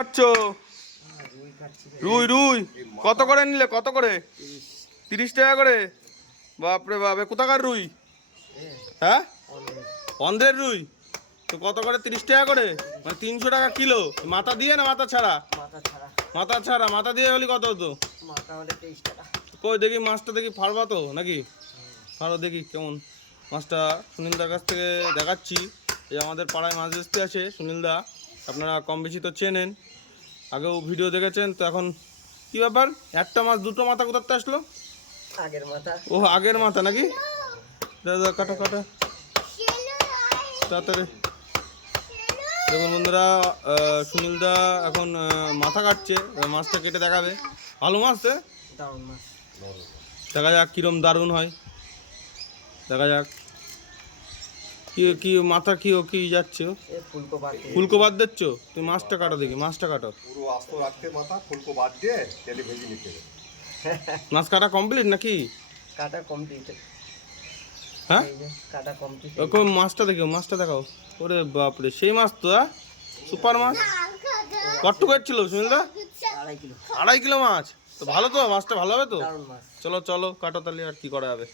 কাটছো? রুই রুই কত করে নিলে? কত করে? 30 টাকা করে? বাপরে বাপ, কোথাকার রুই? হ্যাঁ, অন্ধ্রের রুই। তো কত করে? 30 টাকা করে, মানে 300 টাকা কিলো। মাথা দিয়ে না মাথা ছাড়া? মাথা ছাড়া। মাথা দিয়ে হলে কত হতো? কই দেখি মাছটা, দেখি ফাড়বা তো নাকি? ফাড়ো দেখি কেমন মাছটা। সুনীলদার কাছ থেকে দেখাচ্ছি। এই আমাদের পাড়ায় মাছ বেচতে আছে সুনীলদা, আপনারা কম বেশি তো চেনেন, আগেও ভিডিও দেখেছেন। তো এখন কি ব্যাপার, একটা মাছ দুটো মাথা কোথাতে আসলো? আগের মাথা। ও আগের মাথা নাকি? দাদা কাটা কাটা তাড়াতাড়ি। দেখুন বন্ধুরা, সুনীলদা এখন মাথা কাটছে, মাছটা কেটে দেখাবে। ভালো মাছ, দারুণ মাছ। দেখা যাক কিরম দারুণ হয়, দেখা যাক। কি কি মাথা কি ও কি যাচ্ছে? ফুলকো বাদ দিচ্ছ? তুমি মাছটা কাটো দেখি, মাছটা কাটো। পুরো আস্ত রাখতে মাথা ফুলকো বাদ দিয়ে তেলে ভেজে নিতে হবে। মাছ কাটা কমপ্লিট নাকি? কাটা কমপ্লিট। হ্যাঁ, কাটা কমপ্লিট। ওই মাছটা দেখো, মাছটা দেখাও। ওরে বাপরে, সেই মাছ তো, সুপার মাছ। কত করছিল সুনীলদা? 2.5 কিলো। 2.5 কিলো মাছ? তো ভালো তো, মাছটা ভালো হবে তো। দারুণ মাছ। চলো চলো কাটো তাহলে, আর কি করা যাবে।